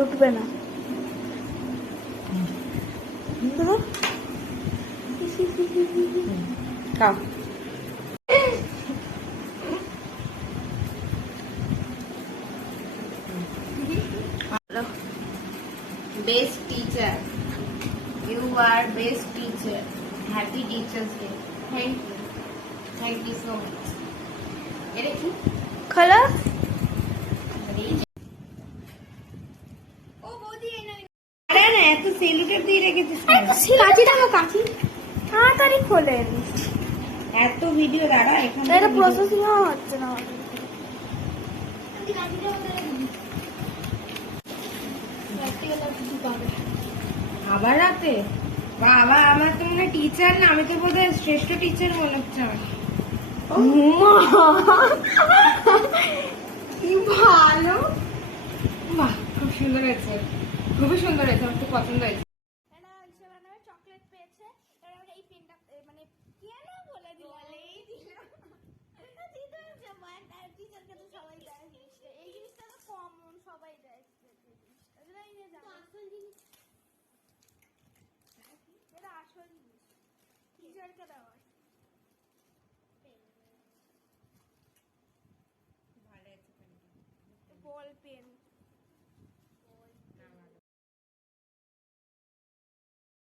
উঠবে না। Best teacher, you are best teacher. Happy Teachers Day. Thank you so much. এটা কি? খালা ও বৌদি আরে না এত সেলুটেপ দিয়ে রেখেছিস কাঁচিটা কাঁচি তাড়াতাড়ি খোলেন। এত ভিডিও দাঁড়া এখানে এটা প্রসেসিং হচ্ছে না। আবার রাতে বাবা আমার তো মনে টিচার না, আমি তো বোধহয় শ্রেষ্ঠ টিচার মনে হচ্ছে আমার। কি ভালো, বাহ খুব সুন্দর হয়েছে, খুবই সুন্দর হয়েছে, আমার খুব পছন্দ হয়েছে। চকলেট পেয়েছে এই পেনটা মানে কেন বলে টিচারকে তো সবাই দেয়, এই জিনিসটা তো কমন সবাই দেয়, এটা আসল জিনিস টিচারকে দেওয়া।